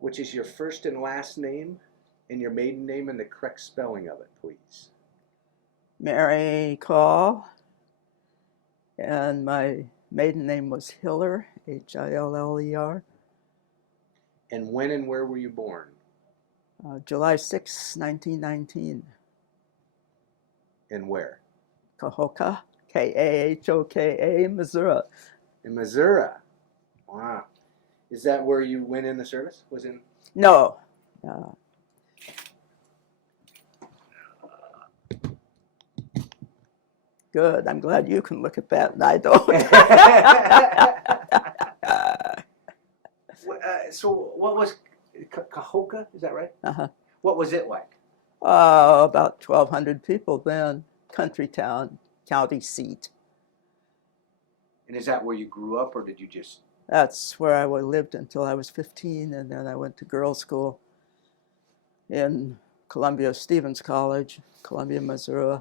Which is your first and last name and your maiden name and the correct spelling of it, please. Mary Call, and my maiden name was Hiller, Hiller. And when and where were you born? July 6, 1919. And where? Kahoka, Kahoka, Missouri. In Missouri. Wow. Is that where you went in the service? Was in? No. Good. I'm glad you can look at that and I don't. So what was Kahoka? Is that right? Uh-huh. What was it like? About 1,200 people then. Country town, county seat. And is that where you grew up, or did you just? That's where I lived until I was 15, and then I went to girls' school in Columbia Stevens College, Columbia, Missouri.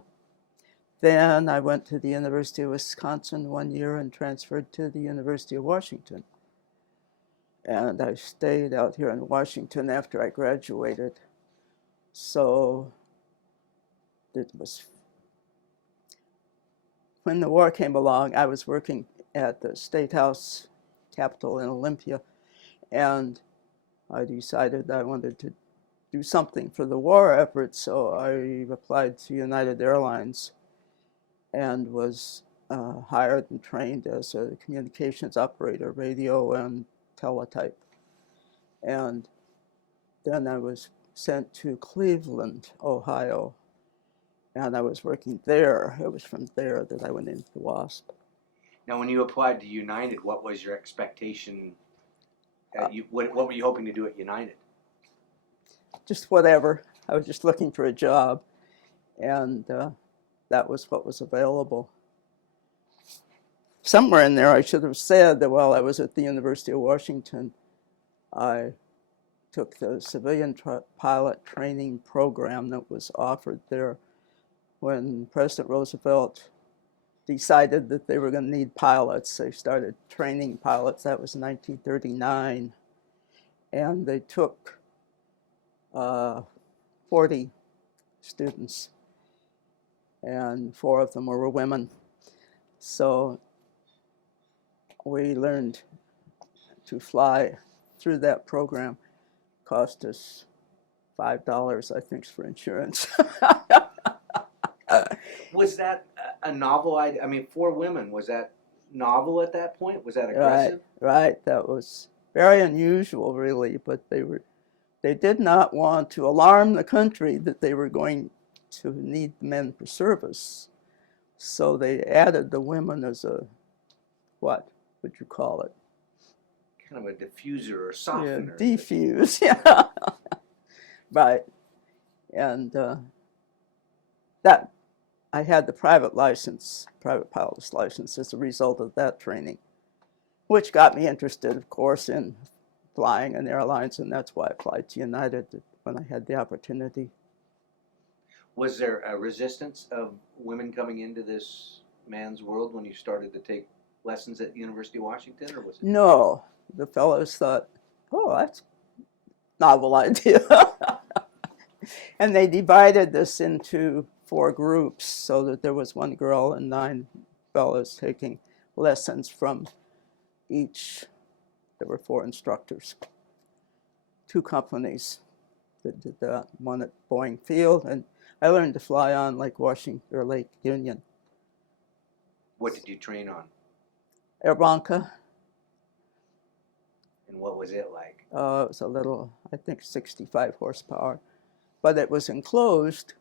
Then I went to the University of Wisconsin 1 year and transferred to the University of Washington. And I stayed out here in Washington after I graduated. So it was, when the war came along, I was working at the State House Capitol in Olympia, and I decided I wanted to do something for the war effort, so I applied to United Airlines and was hired and trained as a communications operator, radio and teletype. And then I was sent to Cleveland, Ohio, and I was working there. It was from there that I went into the WASP. Now, when you applied to United, what was your expectation? What were you hoping to do at United? Just whatever. I was just looking for a job, and that was what was available. Somewhere in there I should have said that while I was at the University of Washington, I took the civilian pilot training program that was offered there when President Roosevelt decided that they were going to need pilots. They started training pilots. That was 1939. And they took 40 students, and 4 of them were women. So we learned to fly through that program. Cost us $5, I think, for insurance. Was that a novel idea? I mean, 4 women, was that novel at that point? Was that aggressive? Right. That was very unusual, really, but they did not want to alarm the country that they were going to need men for service. So they added the women as a, what would you call it? Kind of a diffuser or softener. Yeah, diffuse, yeah. Right. And that, I had the private pilot's license as a result of that training, which got me interested, of course, in flying in airlines, and that's why I applied to United when I had the opportunity. Was there a resistance of women coming into this man's world when you started to take lessons at the University of Washington, or was it? No, the fellows thought, oh, that's a novel idea. And they divided this into 4 groups so that there was 1 girl and 9 fellows taking lessons from each. There were 4 instructors. 2 companies that did that, one at Boeing Field, and I learned to fly on Lake Washington or Lake Union. What did you train on? Air Blanca. And what was it like? It was a little, I think, 65 horsepower. But it was enclosed,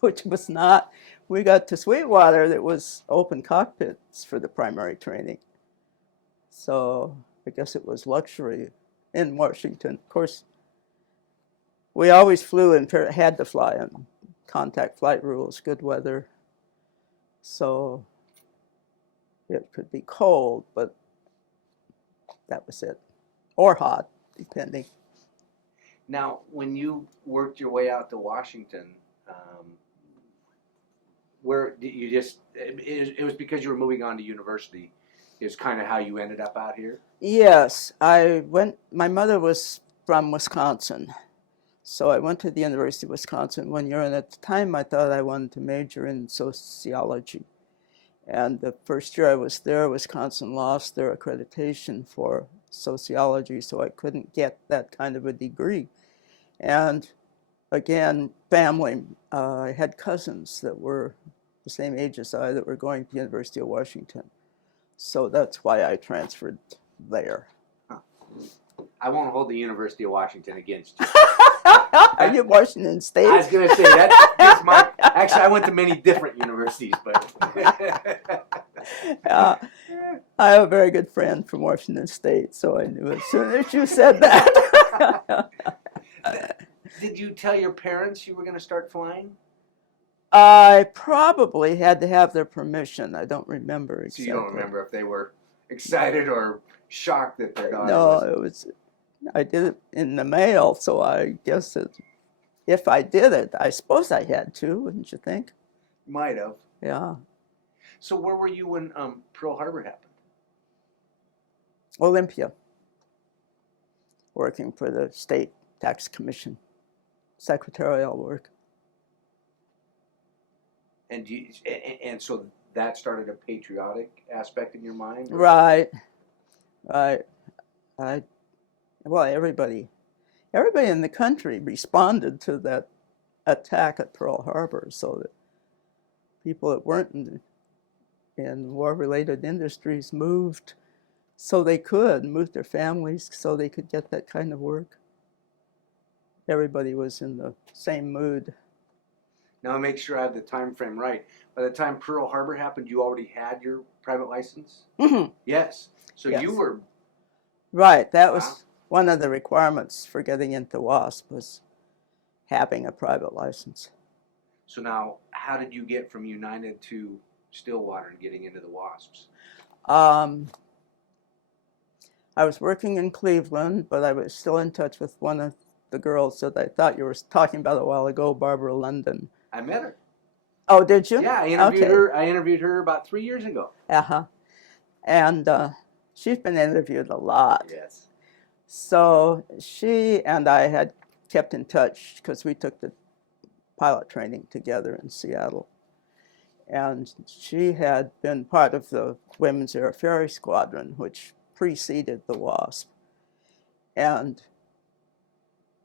which was not. We got to Sweetwater that was open cockpits for the primary training. So I guess it was luxury in Washington. Of course, we always flew and had to fly in contact flight rules, good weather. So it could be cold, but that was it. Or hot, depending. Now, when you worked your way out to Washington, where did you just, it was because you were moving on to university, is kind of how you ended up out here? Yes, I went, my mother was from Wisconsin. So I went to the University of Wisconsin 1 year, and at the time I thought I wanted to major in sociology. And the first year I was there, Wisconsin lost their accreditation for sociology, so I couldn't get that kind of a degree. And again, family, I had cousins that were the same age as I that were going to the University of Washington. So that's why I transferred there. I won't hold the University of Washington against you. Are you Washington State? I was going to say, that's my... Actually, I went to many different universities, but... I have a very good friend from Washington State, so I knew as soon as you said that. Did you tell your parents you were going to start flying? I probably had to have their permission. I don't remember exactly. So you don't remember if they were excited or shocked that their daughter was... No, I did it in the mail, so I guess if I did it, I suppose I had to, wouldn't you think? Might have. Yeah. So where were you when Pearl Harbor happened? Olympia, working for the State Tax Commission, secretarial work. And so that started a patriotic aspect in your mind? Or? Right. Well, everybody in the country responded to that attack at Pearl Harbor, so that people that weren't in war-related industries moved so they could, move their families so they could get that kind of work. Everybody was in the same mood. Now, make sure I have the time frame right. By the time Pearl Harbor happened, you already had your private license? Mm-hmm. Yes. So yes. You were... Right. That was one of the requirements for getting into WASP was having a private license. So now, how did you get from United to Stillwater and getting into the WASPs? I was working in Cleveland, but I was still in touch with one of the girls that I thought you were talking about a while ago, Barbara London. I met her. Oh, did you? Yeah, I interviewed her. I interviewed her about 3 years ago. Uh-huh. And she's been interviewed a lot. Yes. So she and I had kept in touch because we took the pilot training together in Seattle. And she had been part of the Women's Air Ferry Squadron, which preceded the WASP. And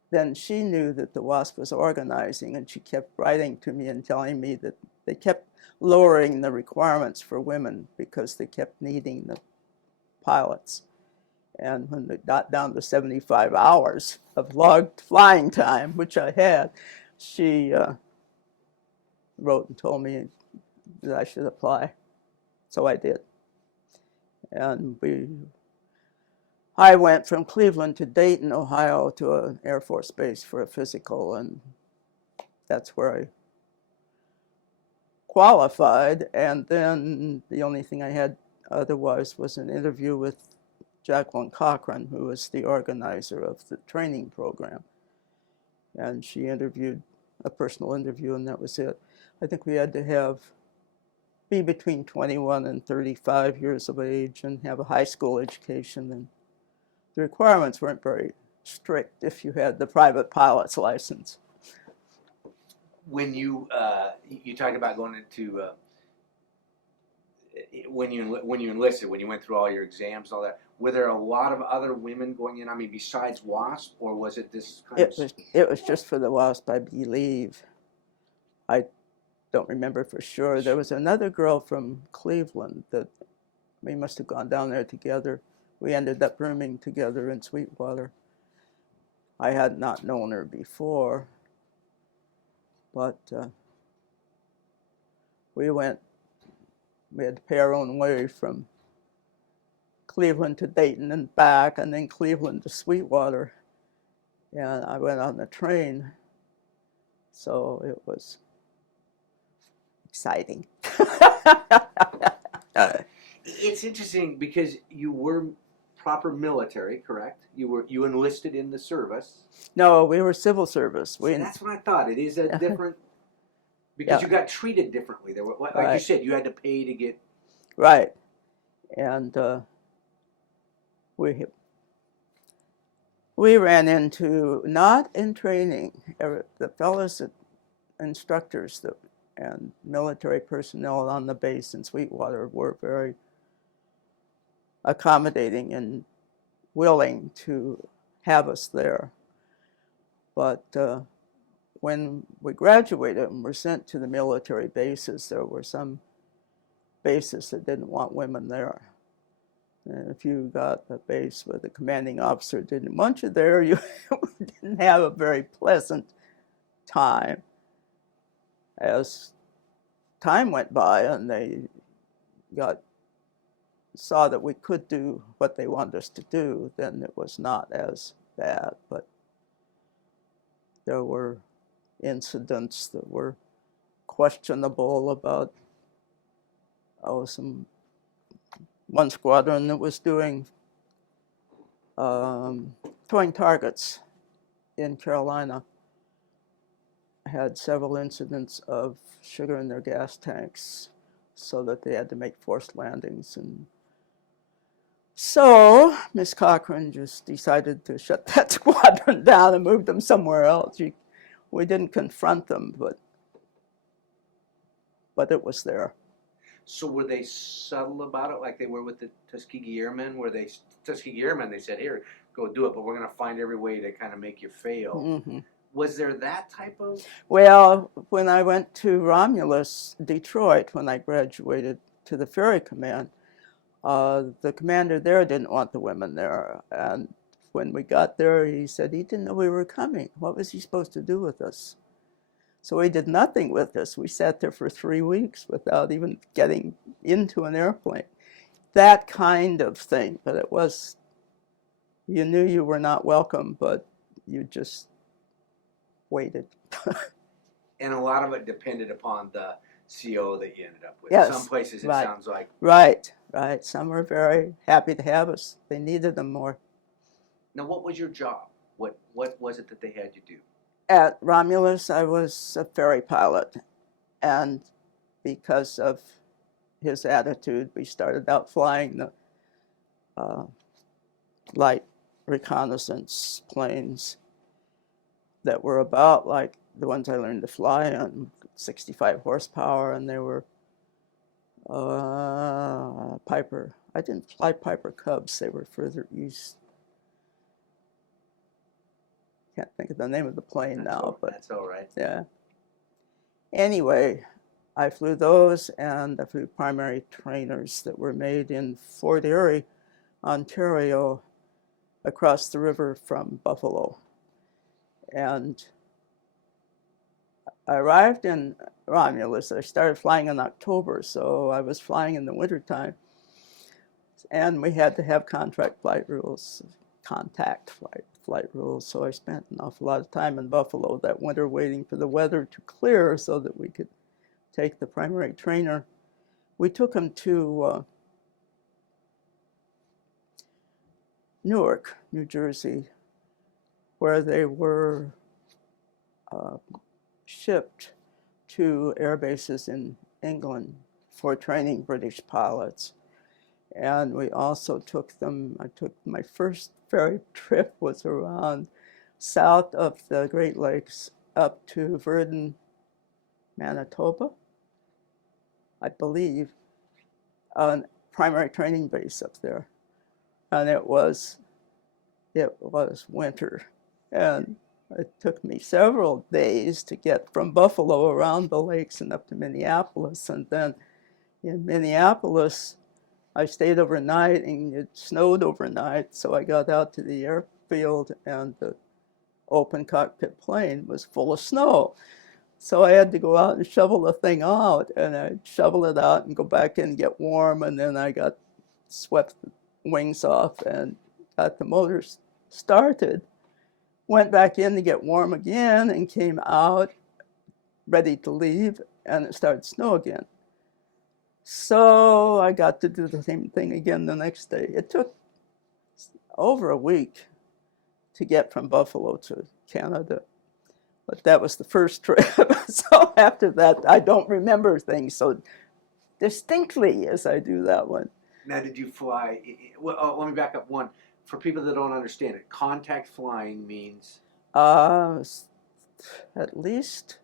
then she knew that the WASP was organizing, and she kept writing to me and telling me that they kept lowering the requirements for women because they kept needing the pilots. And when they got down to 75 hours of logged flying time, which I had, she wrote and told me that I should apply. So I did. And I went from Cleveland to Dayton, Ohio, to an Air Force base for a physical, and that's where I qualified. And then the only thing I had otherwise was an interview with Jacqueline Cochran, who was the organizer of the training program. And she interviewed, a personal interview, and that was it. I think we had to be between 21 and 35 years of age and have a high school education. And the requirements weren't very strict if you had the private pilot's license. When you talked about going into when you enlisted, when you went through all your exams and all that, were there a lot of other women going in? I mean, besides WASP, or was it this kind of? It was just for the WASP, I believe. I don't remember for sure. There was another girl from Cleveland that we must have gone down there together. We ended up rooming together in Sweetwater. I had not known her before, but we had to pay our own way from Cleveland to Dayton and back, and then Cleveland to Sweetwater. And I went on the train, so it was exciting. It's interesting because you were proper military, correct? You enlisted in the service. No, we were civil service. See, that's what I thought. It is a different, because you got treated differently. There were, like you said, you had to pay to get. Right, and We ran into, not in training, the fellows, instructors and military personnel on the base in Sweetwater were very accommodating and willing to have us there. But when we graduated and were sent to the military bases, there were some bases that didn't want women there. And if you got a base where the commanding officer didn't want you there, you didn't have a very pleasant time. As time went by and they saw that we could do what they wanted us to do, then it was not as bad. But there were incidents that were questionable about one squadron that was doing towing targets in Carolina had several incidents of sugar in their gas tanks, so that they had to make forced landings. And so Miss Cochran just decided to shut that squadron down and move them somewhere else. We didn't confront them, but it was there. So were they subtle about it, like they were with the Tuskegee Airmen, where Tuskegee Airmen, they said, here, go do it, but we're going to find every way to kind of make you fail. Mm-hmm. Was there that type of? Well, when I went to Romulus, Detroit, when I graduated to the Ferry Command, the commander there didn't want the women there. And when we got there, he said he didn't know we were coming. What was he supposed to do with us? So he did nothing with us. We sat there for 3 weeks without even getting into an airplane. That kind of thing. But it was, you knew you were not welcome, but you just waited. And a lot of it depended upon the CO that you ended up with. Yes, Some places it right. sounds like. Right. Some were very happy to have us. They needed them more. Now, what was your job? What was it that they had you do? At Romulus, I was a ferry pilot, and because of his attitude, we started out flying the light reconnaissance planes that were about like the ones I learned to fly on, 65 horsepower, and they were Piper. I didn't fly Piper Cubs. They were further east. Can't think of the name of the plane now, but that's all right. Yeah. Anyway, I flew those, and I flew primary trainers that were made in Fort Erie, Ontario, across the river from Buffalo. And I arrived in Romulus. I started flying in October, so I was flying in the wintertime. And we had to have contract flight rules, contact flight rules. So I spent an awful lot of time in Buffalo that winter waiting for the weather to clear so that we could take the primary trainer. We took him to Newark, New Jersey, where they were shipped to air bases in England for training British pilots. And we also took them, my first ferry trip was around south of the Great Lakes up to Virden, Manitoba, I believe, a primary training base up there. And it was winter. And it took me several days to get from Buffalo around the lakes and up to Minneapolis. And then in Minneapolis, I stayed overnight, and it snowed overnight, so I got out to the airfield, and the open cockpit plane was full of snow. So I had to go out and shovel the thing out, and I'd shovel it out and go back in and get warm, and then I swept the wings off and got the motors started. Went back in to get warm again and came out ready to leave, and it started to snow again. So I got to do the same thing again the next day. It took over a week to get from Buffalo to Canada, but that was the first trip. So after that, I don't remember things so distinctly as I do that one. Now, did you fly? Well, let me back up one. for people that don't understand it, contact flying means At least,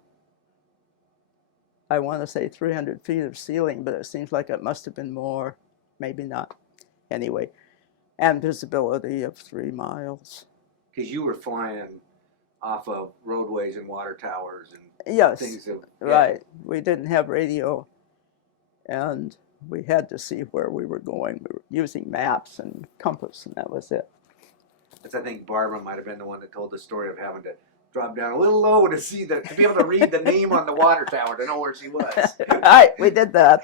I want to say 300 feet of ceiling, but it seems like it must have been more, maybe not. Anyway, and visibility of 3 miles. because you were flying off of roadways and water towers and Yes, things of right. We didn't have radio, and we had to see where we were going. We were using maps and compass, and that was it. I think Barbara might have been the one that told the story of having to drop down a little low to see to be able to read the name on the water tower to know where she was. Right, we did that.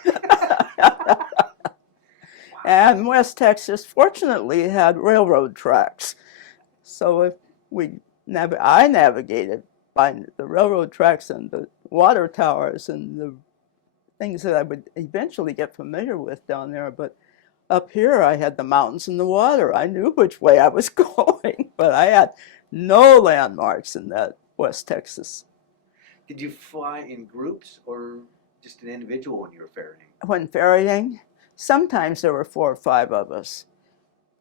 And West Texas, fortunately, had railroad tracks. So if I navigated by the railroad tracks and the water towers and the things that I would eventually get familiar with down there. But up here, I had the mountains and the water. I knew which way I was going, but I had no landmarks in that West Texas. Did you fly in groups or just an individual when you were ferrying? When ferrying, sometimes there were 4 or 5 of us,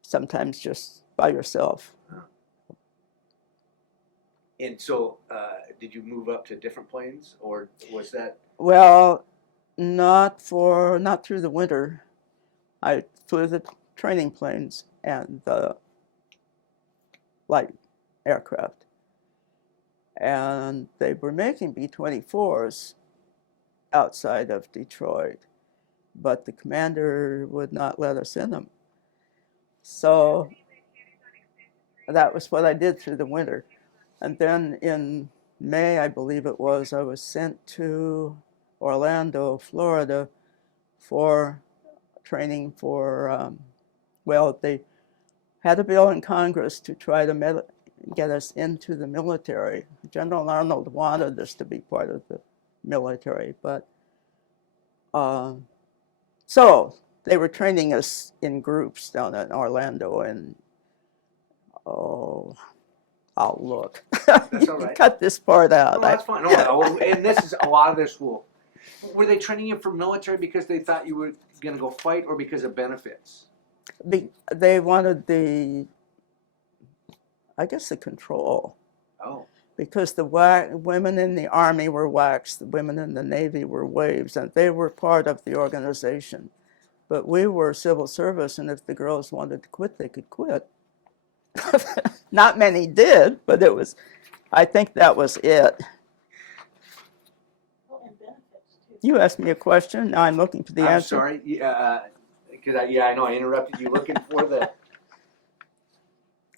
sometimes just by yourself. And so, did you move up to different planes, or was that? Well, not through the winter. I flew the training planes and the light aircraft. And they were making B-24s outside of Detroit, but the commander would not let us in them. So that was what I did through the winter. And then in May, I believe it was, I was sent to Orlando, Florida for training for, they had a bill in Congress to try to get us into the military. General Arnold wanted us to be part of the military, but so they were training us in groups down in Orlando, and I'll look. That's You all can right. cut this part out. No, that's fine. No, and this is a lot of this will. Were they training you for military because they thought you were going to go fight, or because of benefits? They wanted the control. Oh. Because the women in the Army were WACs, the women in the Navy were WAVES, and they were part of the organization. But we were civil service, and if the girls wanted to quit, they could quit. Not many did, but I think that was it. Well, and benefits too. You asked me a question, now I'm looking for the I'm answer. sorry, because I know I interrupted you looking for the.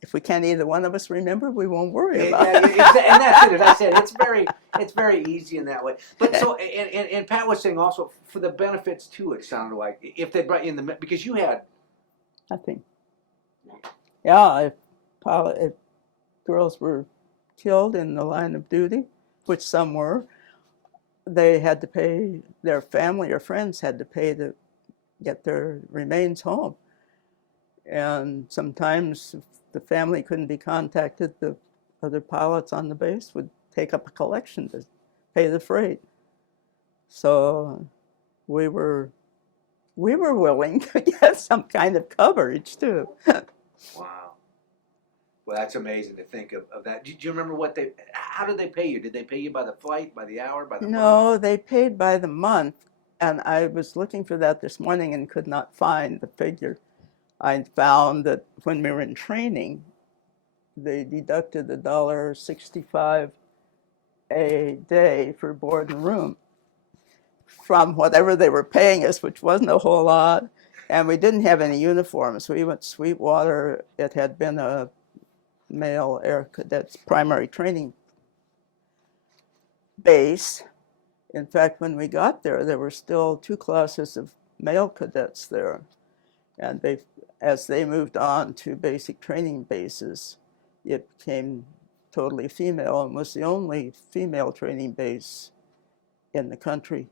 If we can't either one of us remember, we won't worry about Yeah, it. and that's it. As I said, it's very easy in that way. But so, and Pat was saying also for the benefits too. It sounded like if they brought you in because you had Nothing. Yeah, if girls were killed in the line of duty, which some were, they had to pay, their family or friends had to pay to get their remains home. And sometimes if the family couldn't be contacted, the other pilots on the base would take up a collection to pay the freight. So we were willing to get some kind of coverage too. Wow. Well, that's amazing to think of that. Do you remember how did they pay you? Did they pay you by the flight, by the hour, by the month? No, they paid by the month, and I was looking for that this morning and could not find the figure. I found that when we were in training, they deducted $1.65 a day for board and room from whatever they were paying us, which wasn't a whole lot, and we didn't have any uniforms. We went to Sweetwater. It had been a male air cadet's primary training base. In fact, when we got there, there were still 2 classes of male cadets there, and as they moved on to basic training bases, it became totally female and was the only female training base in the country.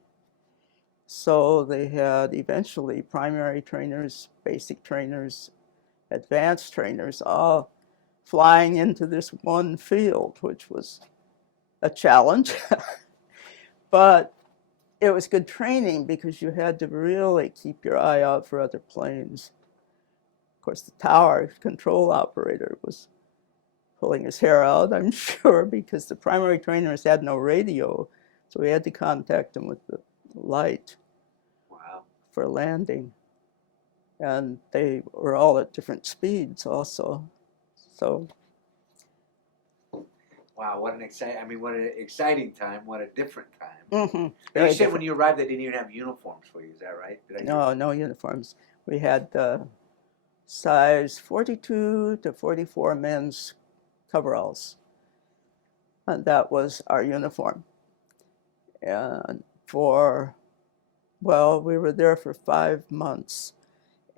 So they had eventually primary trainers, basic trainers, advanced trainers, all flying into this one field, which was a challenge. But it was good training because you had to really keep your eye out for other planes. Of course, the tower control operator was pulling his hair out, I'm sure, because the primary trainers had no radio, so we had to contact them with the light. Wow. For landing. And they were all at different speeds also. So. Wow, what an exciting time, what a different time. Mm-hmm. You said when you arrived they didn't even have uniforms for you, is that right? No uniforms. We had size 42 to 44 men's coveralls. And that was our uniform. And we were there for 5 months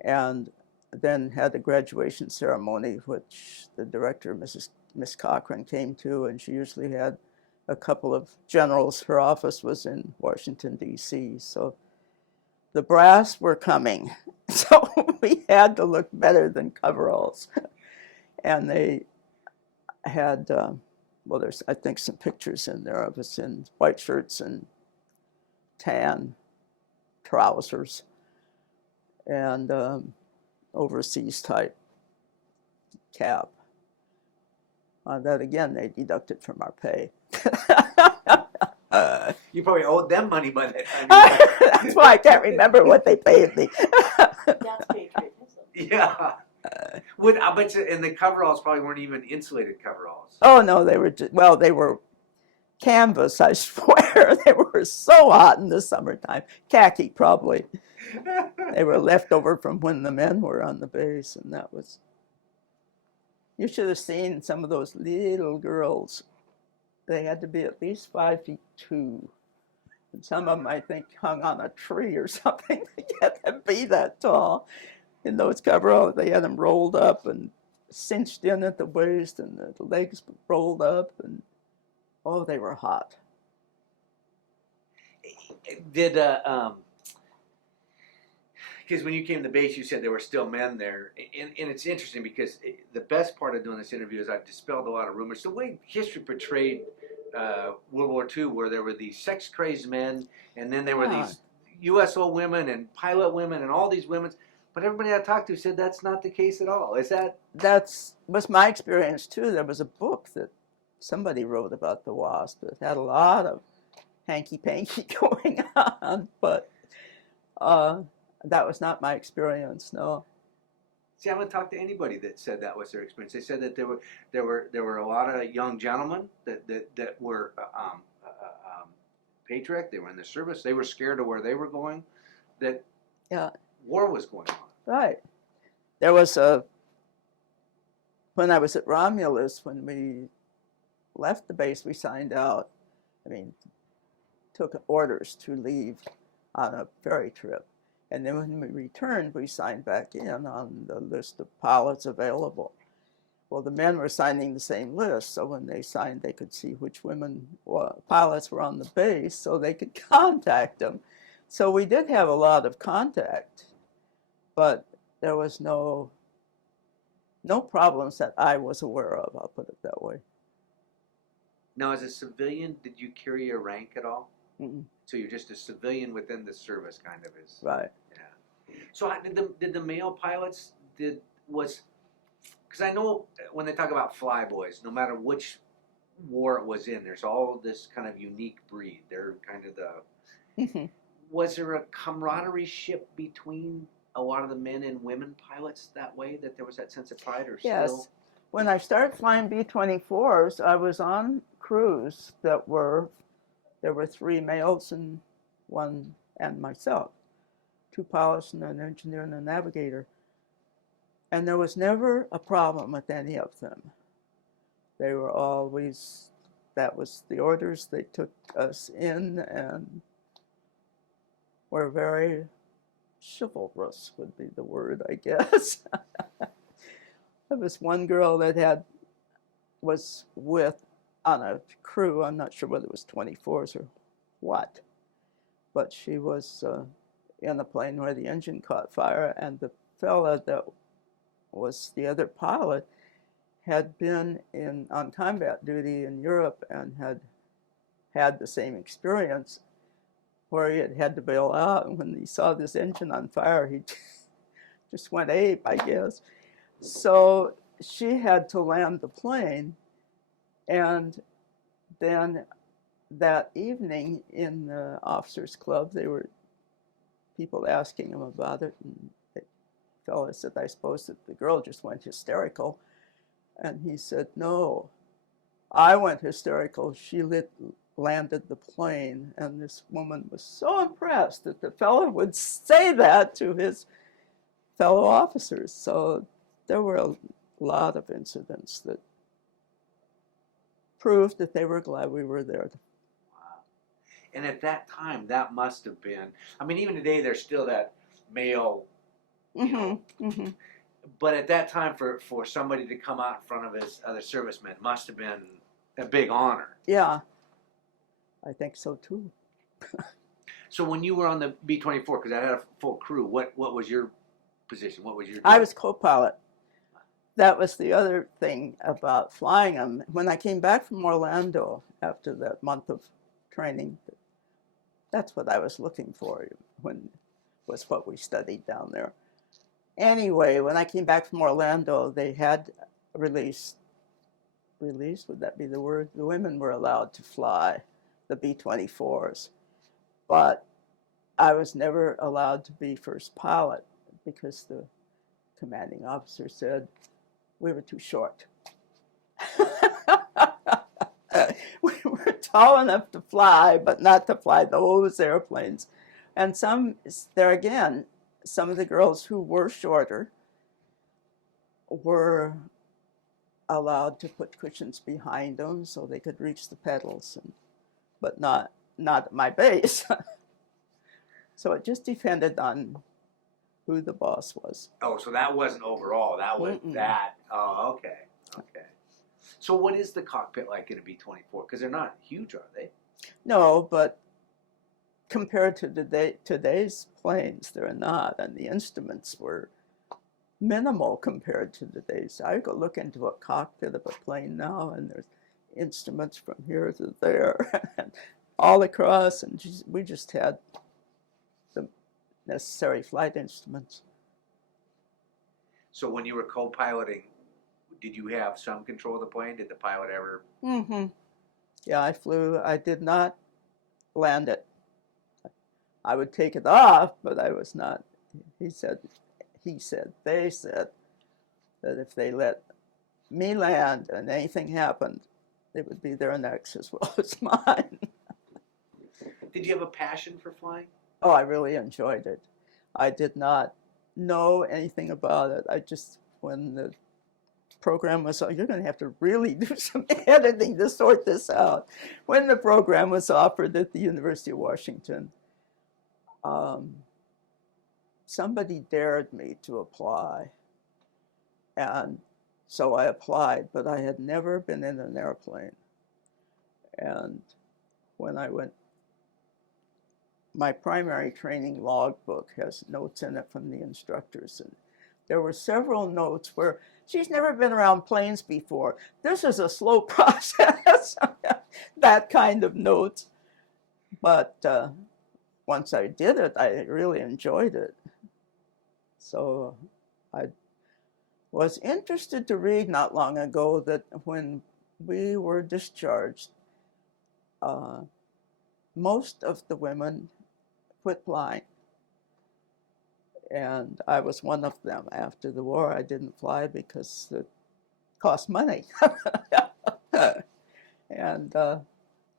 and then had the graduation ceremony, which the director, Miss Cochran, came to, and she usually had a couple of generals. Her office was in Washington, D.C., so the brass were coming. So we had to look better than coveralls. And they had, there's, I think, some pictures in there of us in white shirts and tan trousers and overseas type cap. That again, they deducted from our pay. You probably owed them money by that time. That's why I can't remember what they paid me. That's patriotism. Yeah. I bet you, and the coveralls probably weren't even insulated coveralls. Oh no, they were they were canvas, I swear. They were so hot in the summertime. Khaki, probably. They were left over from when the men were on the base, and that was. You should have seen some of those little girls. They had to be at least 5'2". And some of them, I think, hung on a tree or something to get them be that tall. In those coveralls, they had them rolled up and cinched in at the waist, and the legs rolled up, and oh, they were hot. Because when you came to the base, you said there were still men there. And it's interesting because the best part of doing this interview is I've dispelled a lot of rumors. The way history portrayed World War II, where there were these sex-crazy men, and then there were these USO women and pilot women and all these women. But everybody I talked to said that's not the case at all. Is that? That was my experience, too. There was a book that somebody wrote about the WASP that had a lot of hanky-panky going on, but that was not my experience, no. See, I haven't talked to anybody that said that was their experience. They said that there were a lot of young gentlemen that were patriotic. They were in the service. They were scared of where they were going. That war was going on. Right. There was when I was at Romulus, when we left the base, we signed out. Took orders to leave on a ferry trip. And then when we returned, we signed back in on the list of pilots available. Well, the men were signing the same list, so when they signed, they could see which pilots were on the base, so they could contact them. So we did have a lot of contact, but there was no problems that I was aware of, I'll put it that way. Now, as a civilian, did you carry a rank at all? Mm-mm. So you're just a civilian within the service, kind of is. Right. Yeah. So did the male pilots because I know when they talk about flyboys, no matter which war it was in, there's all this kind of unique breed. They're kind of the. Was there a camaraderie ship between a lot of the men and women pilots that way? That there was that sense of pride, or yes. still? When I started flying B-24s, I was on crews there were 3 males and 1 and myself, 2 pilots and an engineer and a navigator. And there was never a problem with any of them. They were always, that was the orders. They took us in and were very chivalrous, would be the word, I guess. There was one girl that was on a crew, I'm not sure whether it was 24s or what, but she was in a plane where the engine caught fire, and the fella that was the other pilot had been on combat duty in Europe and had the same experience, where he had to bail out, and when he saw this engine on fire, he just went ape, I guess. So she had to land the plane, and then that evening in the officers' club, there were people asking him about it, and the fellow said, I suppose that the girl just went hysterical. And he said, no, I went hysterical. She landed the plane. And this woman was so impressed that the fellow would say that to his fellow officers. So there were a lot of incidents that proved that they were glad we were there. Wow. And at that time, that must have been, I mean, even today, there's still that male, you know, but at that time, for somebody to come out in front of his other servicemen must have been a big honor. Yeah, I think so too. So when you were on the B-24, because I had a full crew, what was your position? What was your? I was co-pilot. That was the other thing about flying them. When I came back from Orlando after that month of training, that's what I was looking for. Was what we studied down there. Anyway, when I came back from Orlando, they had released, would that be the word? The women were allowed to fly the B-24s, but I was never allowed to be first pilot because the commanding officer said we were too short. We were tall enough to fly, but not to fly those airplanes. And some of the girls who were shorter were allowed to put cushions behind them so they could reach the pedals, but not at my base. So it just depended on who the boss was. Oh, so that wasn't overall. That was that. Oh, okay. Okay. So what is the cockpit like in a B-24? Because they're not huge, are they? No, but compared to today's planes, they're not. And the instruments were minimal compared to today's. I go look into a cockpit of a plane now, and there's instruments from here to there, and all across, and we just had the necessary flight instruments. So when you were co-piloting, did you have some control of the plane? Did the pilot ever? Yeah, I flew. I did not land it. I would take it off, but I was not. They said that if they let me land and anything happened, it would be their necks as well as mine. Did you have a passion for flying? Oh, I really enjoyed it. I did not know anything about it. I just, when the program was, you're going to have to really do some editing to sort this out. When the program was offered at the University of Washington, somebody dared me to apply. And so I applied, but I had never been in an airplane. And when I went, my primary training logbook has notes in it from the instructors. And there were several notes where she's never been around planes before. This is a slow process, that kind of notes. But once I did it, I really enjoyed it. So I was interested to read not long ago that when we were discharged, most of the women quit flying. And I was one of them. After the war, I didn't fly because it cost money. And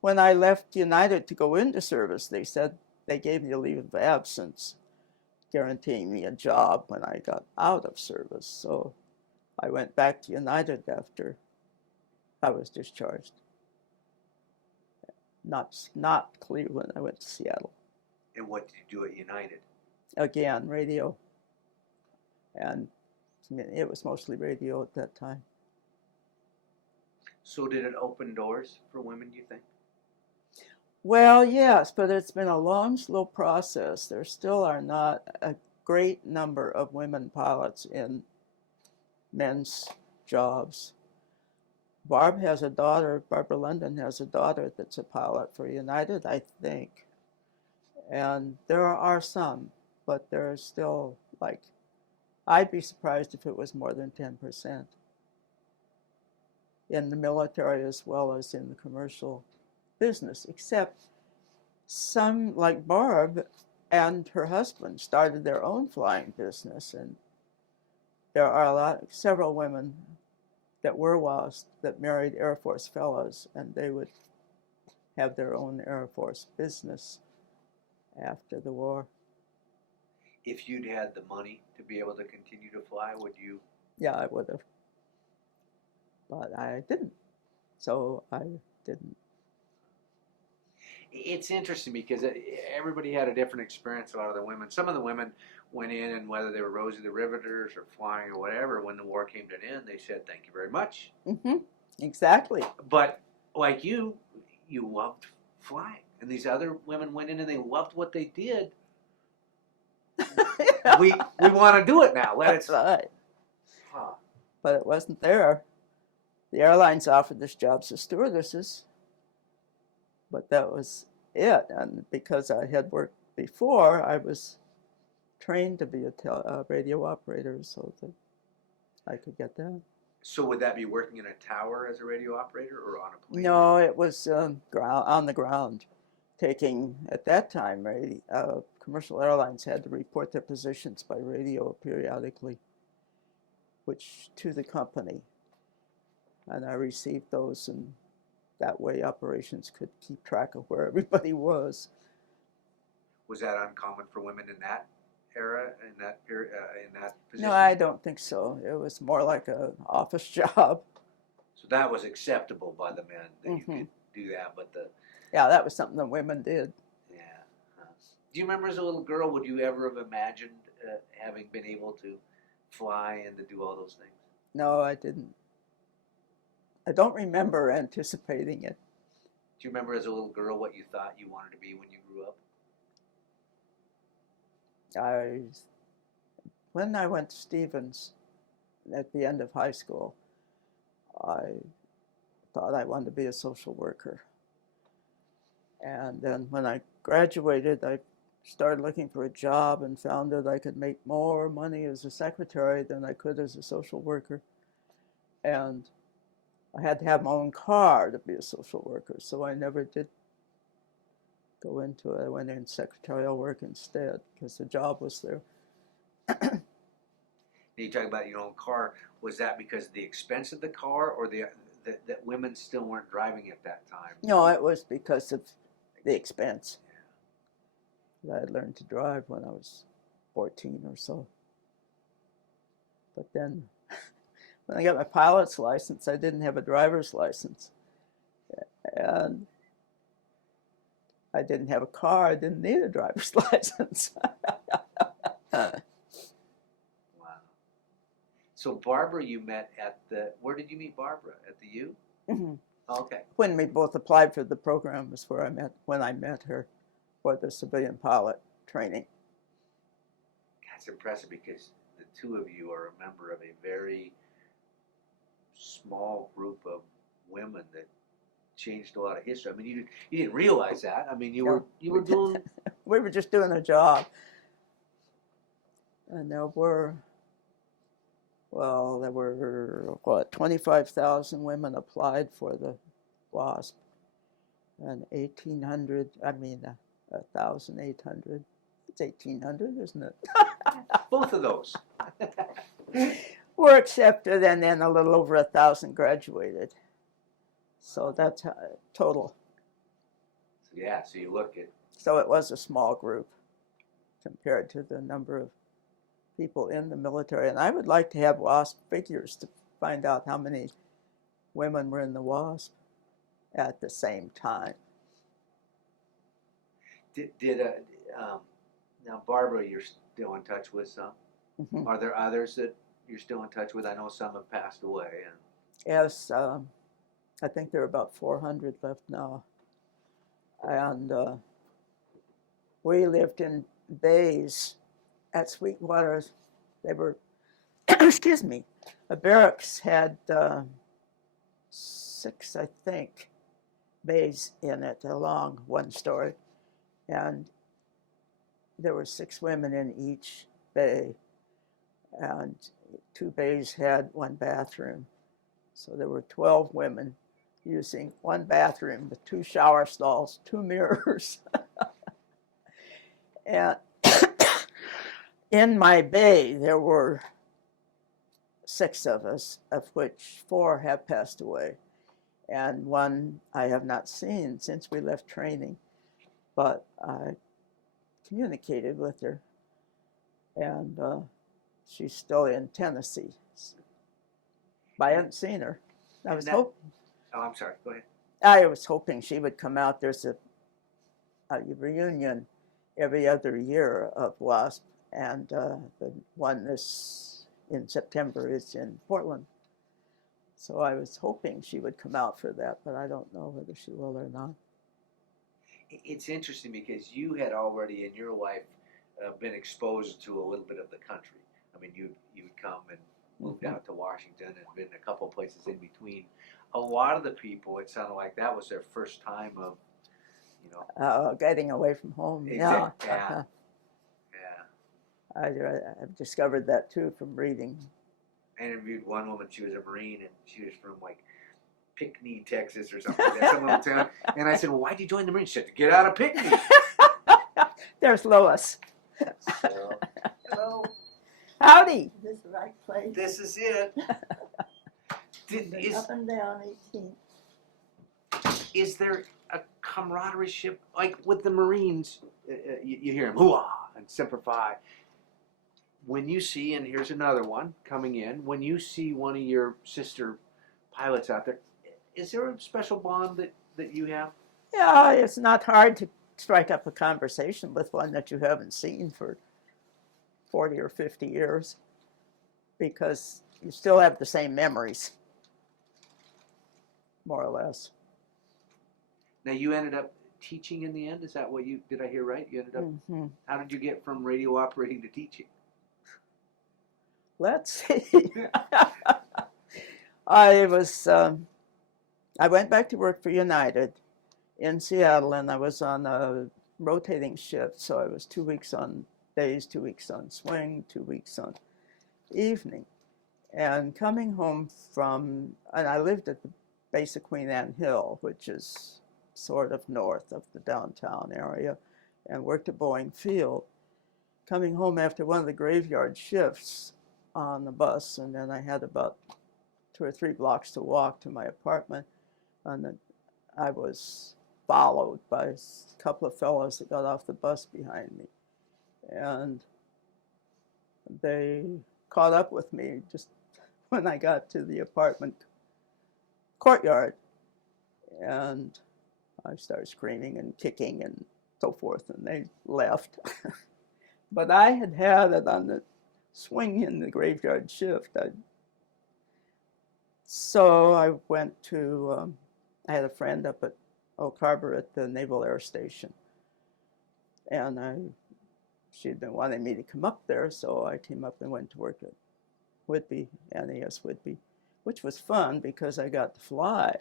when I left United to go into service, they said they gave me a leave of absence, guaranteeing me a job when I got out of service. So I went back to United after I was discharged. Not Cleveland, I went to Seattle. And what did you do at United? Again, radio. And it was mostly radio at that time. So did it open doors for women, do you think? Well, yes, but it's been a long, slow process. There still are not a great number of women pilots in men's jobs. Barbara London has a daughter that's a pilot for United, I think. And there are some, but there are still like I'd be surprised if it was more than 10% in the military as well as in the commercial business, except some, like Barb and her husband, started their own flying business, and there are several women that were WASP that married Air Force fellows, and they would have their own Air Force business after the war. If you'd had the money to be able to continue to fly, would you? Yeah, I would have. But I didn't. So I didn't. It's interesting because everybody had a different experience. A lot of the women, some of the women went in, and whether they were Rosie the Riveters or flying or whatever, when the war came to an end, they said, "Thank you very much." Mm-hmm. Exactly. But like you loved flying, and these other women went in and they loved what they did. we want to do it now. That's right. Huh. But it wasn't there. The airlines offered us jobs as stewardesses, but that was it. And because I had worked before, I was trained to be a radio operator, so that I could get that. So would that be working in a tower as a radio operator or on a plane? No, it was on the ground, taking, at that time, commercial airlines had to report their positions by radio periodically, which to the company. And I received those, and that way operations could keep track of where everybody was. Was that uncommon for women in that era, in that period, in that position? No, I don't think so. It was more like an office job. So that was acceptable by the men that Mm-hmm. you could do that, but Yeah, that was something the women did. yeah. Do you remember as a little girl, would you ever have imagined having been able to fly and to do all those things? No, I didn't. I don't remember anticipating it. Do you remember as a little girl what you thought you wanted to be when you grew up? When I went to Stevens at the end of high school, I thought I wanted to be a social worker. And then when I graduated, I started looking for a job and found that I could make more money as a secretary than I could as a social worker. And I had to have my own car to be a social worker, so I never did go into it. I went in secretarial work instead because the job was there. You talk about your own car. Was that because of the expense of the car, or that women still weren't driving at that time? No, it was because of the expense. I had learned to drive when I was 14 or so. But then when I got my pilot's license, I didn't have a driver's license. And I didn't have a car. I didn't need a driver's license. Wow. So Barbara, you met at where did you meet Barbara? At the U? Mm-hmm. Oh, okay. When we both applied for the program was when I met her for the civilian pilot training. That's impressive because the two of you are a member of a very small group of women that changed a lot of history. I mean, you didn't realize that. I mean, you were doing. We were just doing a job, and there were 25,000 women applied for the WASP, and 1,800. I mean, 1,800. It's 1,800, isn't it? Both of those. Were accepted, and then a little over 1,000 graduated. So that's total. Yeah, so you look at. So it was a small group compared to the number of people in the military. And I would like to have WASP figures to find out how many women were in the WASP at the same time. Now Barbara, you're still in touch with some? Mm-hmm. Are there others that you're still in touch with? I know some have passed away. Yes, I think there are about 400 left now. And we lived in bays at Sweetwater. They were, excuse me, the barracks had 6, I think, bays in it along one story. And there were 6 women in each bay. and 2 bays had 1 bathroom. So there were 12 women using 1 bathroom with 2 shower stalls, 2 mirrors. And in my bay, there were 6 of us, of which 4 have passed away. And 1 I have not seen since we left training, but I communicated with her, and she's still in Tennessee. But I haven't seen her. I was hoping. Oh, I'm sorry. Go ahead. I was hoping she would come out. There's a reunion every other year of WASP, and the one this in September is in Portland. So I was hoping she would come out for that, but I don't know whether she will or not. It's interesting because you had already in your life been exposed to a little bit of the country. I mean, you'd come and moved out to Washington and been a couple of places in between. A lot of the people, it sounded like that was their first time of, you know, Getting away from home. Exactly. Yeah. Yeah. I've discovered that too from reading. I interviewed one woman. She was a Marine, and she was from like Pinckney, Texas, or something like that, some little town. And I said, "Well, why'd you join the Marines?" She said, "To get out of Pinckney." There's Lois. So, hello. Howdy. Is this the right place? This is it. Been up and down 18. Is there a camaraderie like with the Marines? You hear them hoo-ah and Semper Fi. When you see, and here's another one coming in, when you see one of your sister pilots out there, is there a special bond that you have? Yeah, it's not hard to strike up a conversation with one that you haven't seen for 40 or 50 years, because you still have the same memories, more or less. Now, you ended up teaching in the end? Is that what did I hear right? You ended up, How did you get from radio operating to teaching? Let's see. I went back to work for United in Seattle, and I was on a rotating shift, so I was 2 weeks on days, 2 weeks on swing, 2 weeks on evening. And coming home and I lived at the base of Queen Anne Hill, which is sort of north of the downtown area, and worked at Boeing Field. Coming home after one of the graveyard shifts on the bus, and then I had about 2 or 3 blocks to walk to my apartment, and then I was followed by a couple of fellows that got off the bus behind me, and they caught up with me just when I got to the apartment courtyard, and I started screaming and kicking and so forth, and they left. But I had it on the swing in the graveyard shift. So I went to, I had a friend up at Oak Harbor at the Naval Air Station, and she'd been wanting me to come up there, so I came up and went to work at Whitby, NAS Whitby, which was fun because I got to fly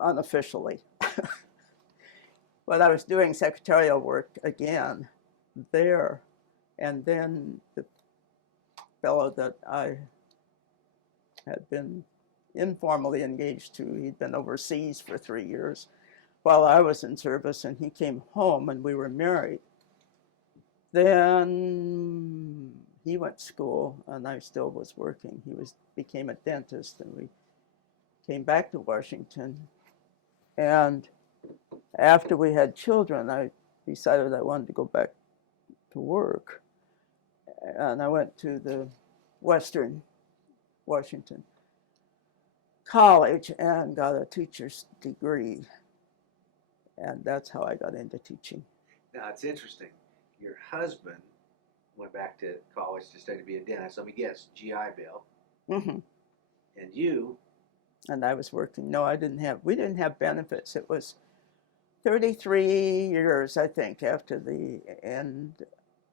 unofficially. But I was doing secretarial work again there, and then the fellow that I had been informally engaged to, he'd been overseas for 3 years while I was in service, and he came home and we were married. Then he went to school and I still was working. He became a dentist, and we came back to Washington. And after we had children, I decided I wanted to go back to work. And I went to the Western Washington College and got a teacher's degree. And that's how I got into teaching. Now, it's interesting. Your husband went back to college to study to be a dentist. Let me guess, GI Bill. Mm-hmm. And you? And I was working. No, we didn't have benefits. It was 33 years, I think, after the end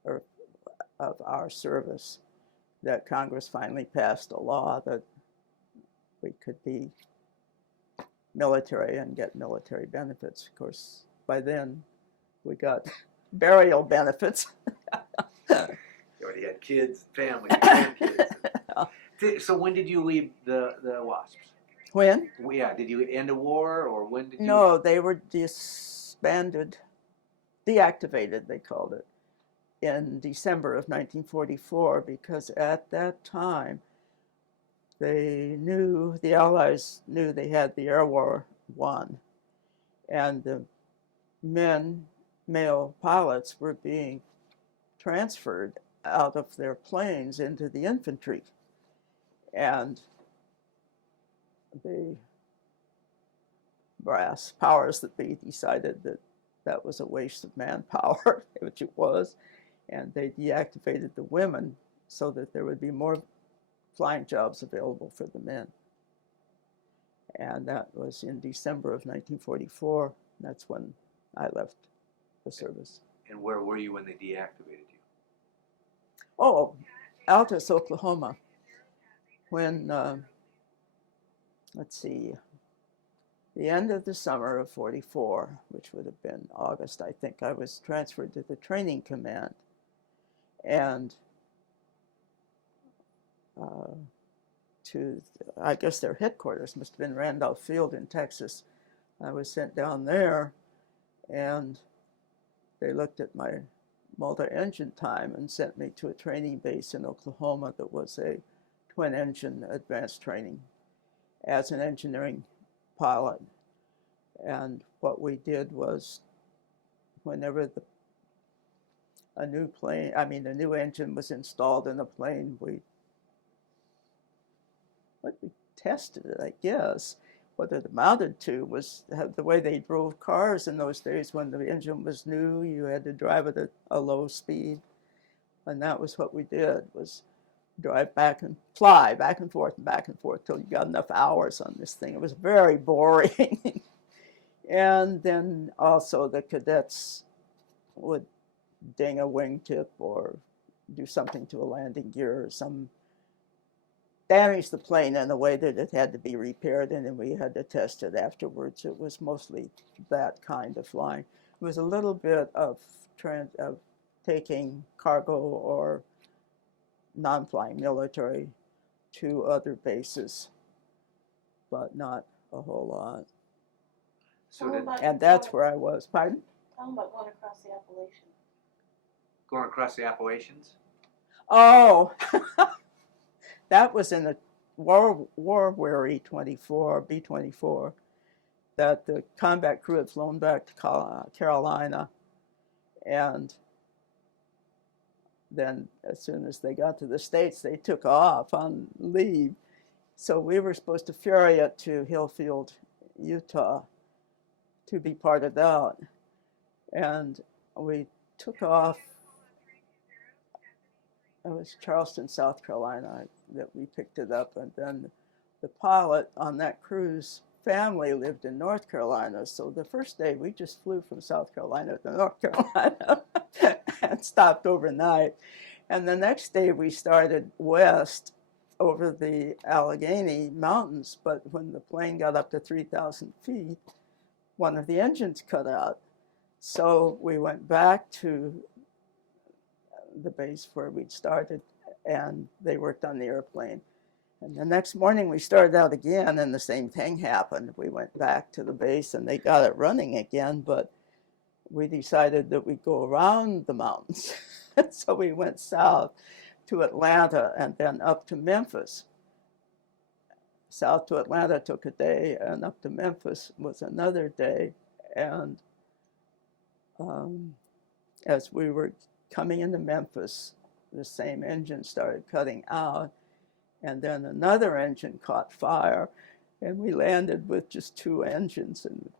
of our service that Congress finally passed a law that we could be military and get military benefits. Of course, by then we got burial benefits. already had kids, family, grandkids. So when did you leave the WASPs? When? Well, yeah, did you end a war, or when did you? No, they were disbanded, deactivated, they called it, in December of 1944, because at that time the Allies knew they had the air war won, and the male pilots were being transferred out of their planes into the infantry. And the brass powers that be decided that that was a waste of manpower, which it was, and they deactivated the women so that there would be more flying jobs available for the men. And that was in December of 1944. That's when I left the service. And where were you when they deactivated you? Oh, Altus, Oklahoma. When, let's see, the end of the summer of 44, which would have been August, I think, I was transferred to the training command. And I guess their headquarters must have been Randolph Field in Texas. I was sent down there, and they looked at my multi-engine time and sent me to a training base in Oklahoma that was a twin-engine advanced training as an engineering pilot. And what we did was, whenever a new engine was installed in a plane, we tested it, I guess. What it amounted to was the way they drove cars in those days. When the engine was new, you had to drive it at a low speed. And that was what we did, was drive back and fly back and forth till you got enough hours on this thing. It was very boring. And then also the cadets would ding a wingtip or do something to a landing gear or damage the plane in a way that it had to be repaired, and then we had to test it afterwards. It was mostly that kind of flying. It was a little bit of taking cargo or non-flying military to other bases, but not a whole lot. And that's where I was. Pardon? Tell them about going across the Appalachians. Going across the Appalachians? Oh, that was in a war-weary B-24, that the combat crew had flown back to Carolina, and then as soon as they got to the States, they took off on leave. So we were supposed to ferry it to Hillfield, Utah, to be part of that. And we took off. It was Charleston, South Carolina, that we picked it up. And then the pilot on that cruise family lived in North Carolina. So the first day we just flew from South Carolina to North Carolina and stopped overnight. And the next day we started west over the Allegheny Mountains. But when the plane got up to 3,000 feet, one of the engines cut out. So we went back to the base where we'd started, and they worked on the airplane. And the next morning we started out again, and the same thing happened. We went back to the base and they got it running again, but we decided that we'd go around the mountains. So we went south to Atlanta and then up to Memphis. South to Atlanta took a day, and up to Memphis was another day. And as we were coming into Memphis, the same engine started cutting out, and then another engine caught fire, and we landed with just two engines. And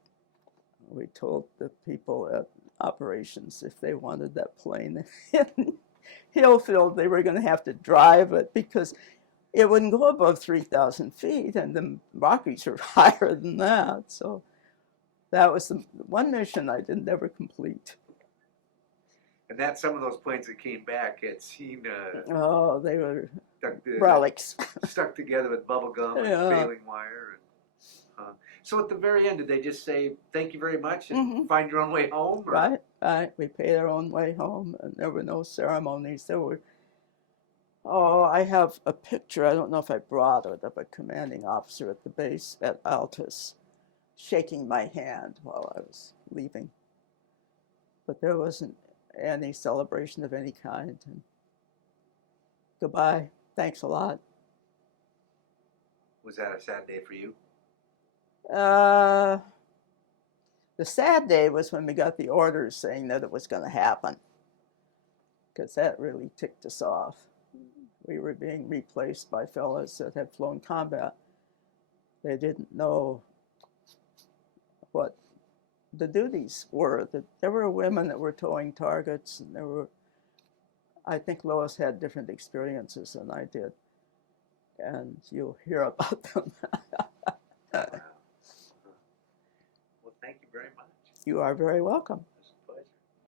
we told the people at operations if they wanted that plane in Hillfield, they were going to have to drive it because it wouldn't go above 3,000 feet, and the Rockies are higher than that. So that was the one mission I didn't ever complete. And that some of those planes that came back had seen oh, they were relics. Stuck together with bubble gum and baling wire. So at the very end, did they just say, thank you very much, and find your own way home? Or? Right. We paid our own way home, and there were no ceremonies. There were Oh, I have a picture, I don't know if I brought it, of a commanding officer at the base at Altus shaking my hand while I was leaving. But there wasn't any celebration of any kind. And goodbye. Thanks a lot. Was that a sad day for you? The sad day was when we got the orders saying that it was going to happen, because that really ticked us off. We were being replaced by fellows that had flown combat. They didn't know what the duties were. That there were women that were towing targets, and there were, I think Lois had different experiences than I did, and you'll hear about them. Wow. Well, thank you very much. You are very welcome.